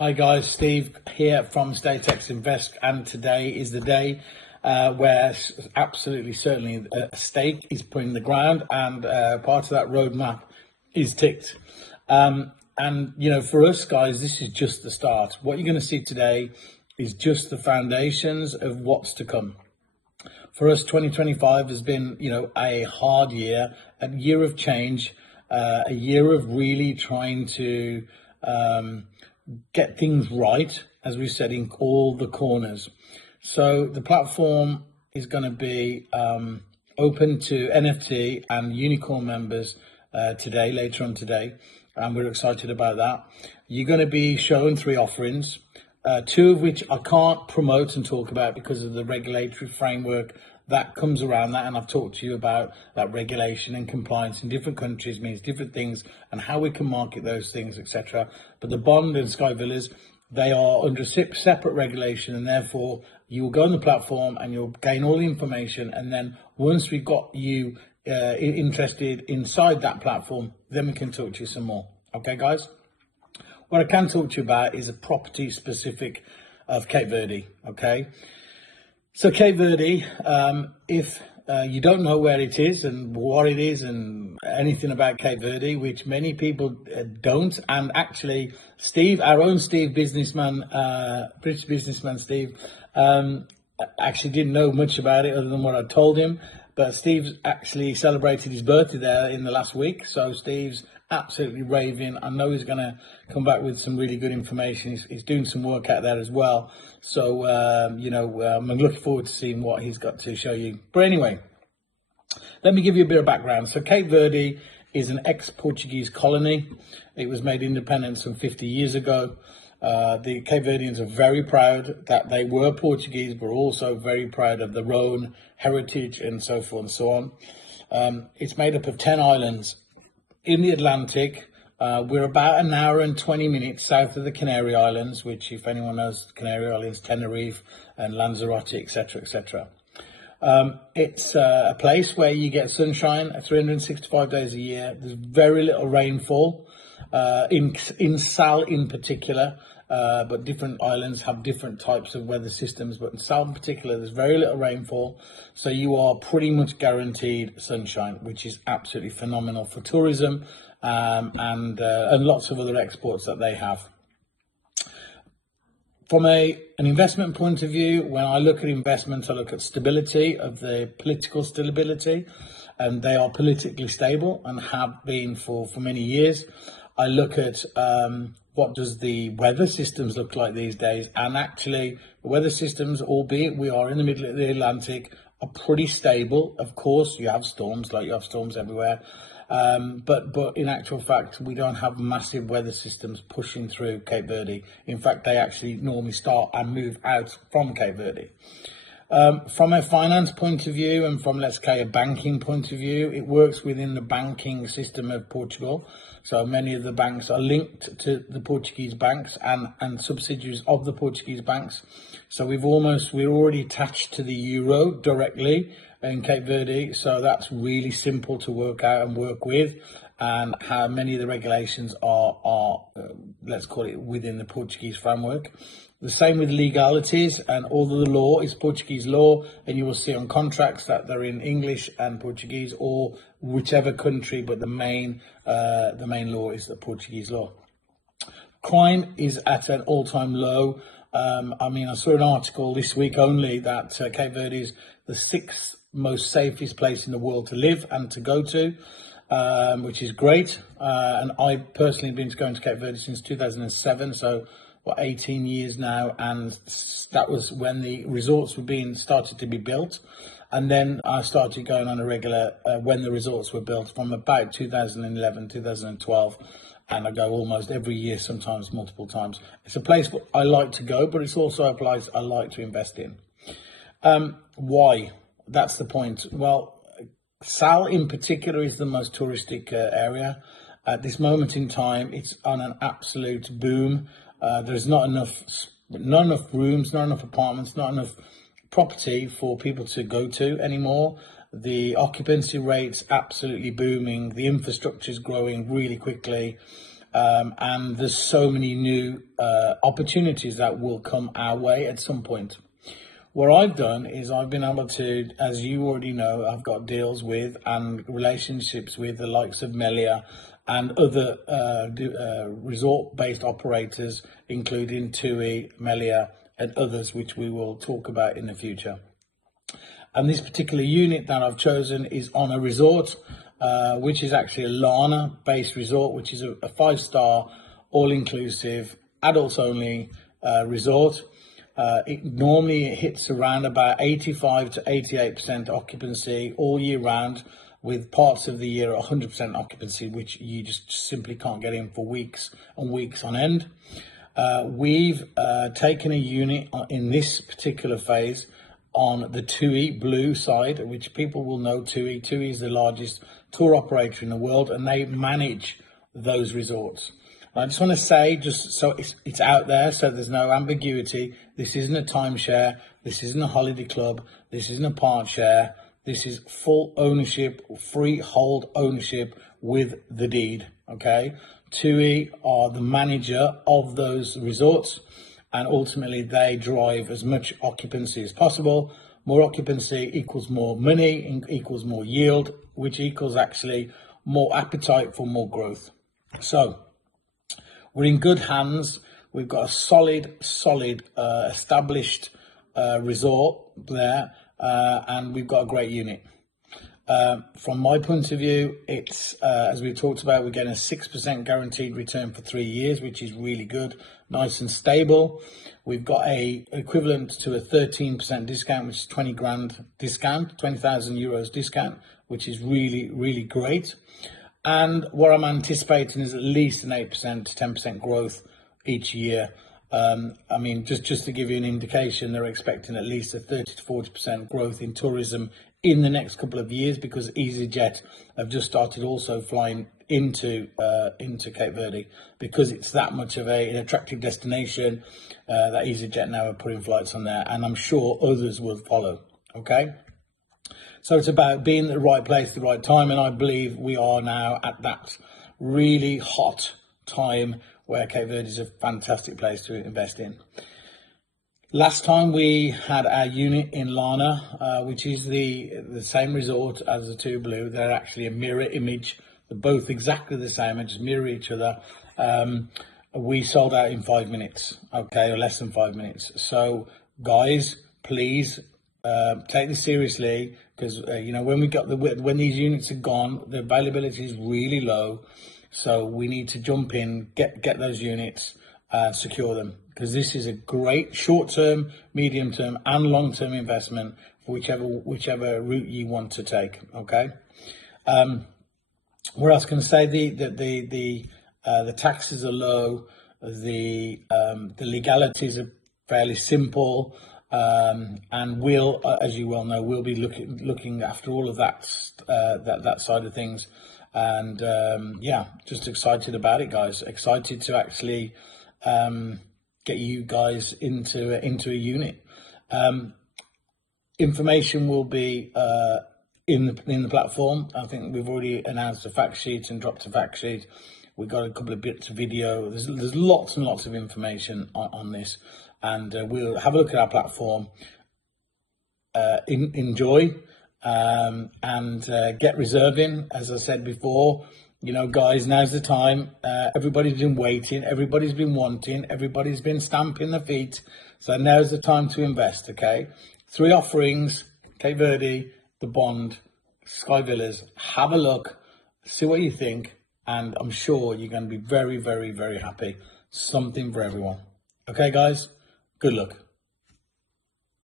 Hi guys, Steve here from EstateX Invest, and today is the day where absolutely certainly a stake is put in the ground and part of that roadmap is ticked. And you know, for us guys, this is just the start. What you're going to see today is just the foundations of what's to come. For us, 2025 has been, a hard year, a year of change, a year of really trying to get things right, as we said, in all the corners. So the platform is going to be open to NFT and unicorn members later on today, and we're excited about that. You're going to be shown 3 offerings, 2 of which I can't promote and talk about because of the regulatory framework that comes around that, and I've talked to you about that regulation and compliance in different countries means different things and how we can market those things, etc. But the bond and Sky Villas, they are under separate regulation, and therefore you will go on the platform and you'll gain all the information, and then once we've got you interested inside that platform, then we can talk to you some more. Okay guys, what I can talk to you about is a property specific of Cape Verde. Okay, so Cape Verde, if you don't know where it is and what it is and anything about Cape Verde, which many people don't, and actually Steve, our own Steve, businessman, British businessman Steve, actually didn't know much about it other than what I told him. But Steve's actually celebrated his birthday there in the last week, so Steve's absolutely raving. I know he's going to come back with some really good information. He's doing some work out there as well. So, I'm looking forward to seeing what he's got to show you. But anyway, let me give you a bit of background. So Cape Verde is an ex-Portuguese colony. It was made independent some 50 years ago. The Cape Verdeans are very proud that they were Portuguese, but also very proud of their own heritage and so forth and so on. It's made up of 10 islands in the Atlantic. We're about an hour and 20 minutes south of the Canary Islands, which, if anyone knows the Canary Islands, Tenerife and Lanzarote, etc., etc. It's a place where you get sunshine 365 days a year. There's very little rainfall, in Sal in particular, but different islands have different types of weather systems. But in Sal in particular, there's very little rainfall, so you are pretty much guaranteed sunshine, which is absolutely phenomenal for tourism and lots of other exports that they have. From an investment point of view, when I look at investments, I look at stability of the political stability, and they are politically stable and have been for many years. I look at what does the weather systems look like these days, and actually the weather systems, albeit we are in the middle of the Atlantic, are pretty stable. Of course, you have storms, like you have storms everywhere, but in actual fact, we don't have massive weather systems pushing through Cape Verde. In fact, they actually normally start and move out from Cape Verde. From a finance point of view and from, let's say, a banking point of view, it works within the banking system of Portugal. So many of the banks are linked to the Portuguese banks and subsidiaries of the Portuguese banks. So we're already attached to the euro directly in Cape Verde. So that's really simple to work out and work with, and how many of the regulations are let's call it within the Portuguese framework. The same with legalities, and all of the law is Portuguese law, and you will see on contracts that they're in English and Portuguese or whichever country, but the main law is the Portuguese law. Crime is at an all-time low. I saw an article this week only that Cape Verde is the 6th most safest place in the world to live and to go to, which is great. And I personally have been going to Cape Verde since 2007, so 18 years now, and that was when the resorts were started to be built. And then I started going on a regular when the resorts were built from about 2011, 2012, and I go almost every year, sometimes multiple times. It's a place I like to go, but it's also a place I like to invest in. Why? That's the point. Well, Sal in particular is the most touristic area. At this moment in time, it's on an absolute boom. There's not enough rooms, not enough apartments, not enough property for people to go to anymore. The occupancy rate's absolutely booming. The infrastructure is growing really quickly. and there's so many new opportunities that will come our way at some point. What I've done is I've been able to, as you already know, I've got deals with and relationships with the likes of Melia and other resort-based operators, including TUI, Melia, and others, which we will talk about in the future. And this particular unit that I've chosen is on a resort, which is actually a Lana-based resort, which is a 5-star, all-inclusive, adults-only resort. It normally hits around about 85 to 88% occupancy all year round, with parts of the year 100% occupancy, which you just simply can't get in for weeks and weeks on end. We've taken a unit in this particular phase on the TUI Blue side, which people will know TUI. TUI is the largest tour operator in the world, and they manage those resorts. I just want to say, just so it's out there, so there's no ambiguity, this isn't a timeshare, this isn't a holiday club, this isn't a part share, this is full ownership, freehold ownership with the deed, okay? TUI are the manager of those resorts, and ultimately they drive as much occupancy as possible. More occupancy equals more money, equals more yield, which equals actually more appetite for more growth. So we're in good hands. We've got a solid, established resort there, and we've got a great unit. From my point of view, it's, as we've talked about, we're getting a 6% guaranteed return for 3 years, which is really good, nice and stable. We've got a equivalent to a 13% discount, which is 20 grand discount, 20,000 euros discount, which is really, really great. And what I'm anticipating is at least an 8% to 10% growth each year. I mean, just to give you an indication, they're expecting at least a 30 to 40% growth in tourism in the next couple of years, because EasyJet have just started also flying into Cape Verde, because it's that much of an attractive destination that EasyJet now are putting flights on there, and I'm sure others will follow. Okay. So it's about being at the right place at the right time, and I believe we are now at that really hot time where Cape Verde is a fantastic place to invest in. Last time we had our unit in Lana, which is the same resort as the TUI Blue. They're actually a mirror image. They're both exactly the same and just mirror each other. We sold out in 5 minutes, okay, or less than 5 minutes. So guys, please take this seriously, because you know, when these units are gone, the availability is really low. So we need to jump in, get those units, secure them, because this is a great short-term, medium-term, and long-term investment for whichever route you want to take. Okay. What else can I say? The taxes are low. The legalities are fairly simple. And we'll, as you well know, we'll be looking after all of that side of things, and yeah, just excited about it, guys. Excited to actually get you guys into a unit. Information will be in the platform. I think we've already announced a fact sheet and dropped a fact sheet. We've got a couple of bits of video. There's lots and lots of information on this. And we'll have a look at our platform, enjoy, and get reserving. As I said before, you know, guys, now's the time. Everybody's been waiting, everybody's been wanting, everybody's been stamping their feet. So now's the time to invest, okay? 3 offerings, Cape Verde, the bond, Sky Villas. Have a look, see what you think, and I'm sure you're going to be very, very, very happy. Something for everyone. Okay, guys? Good luck.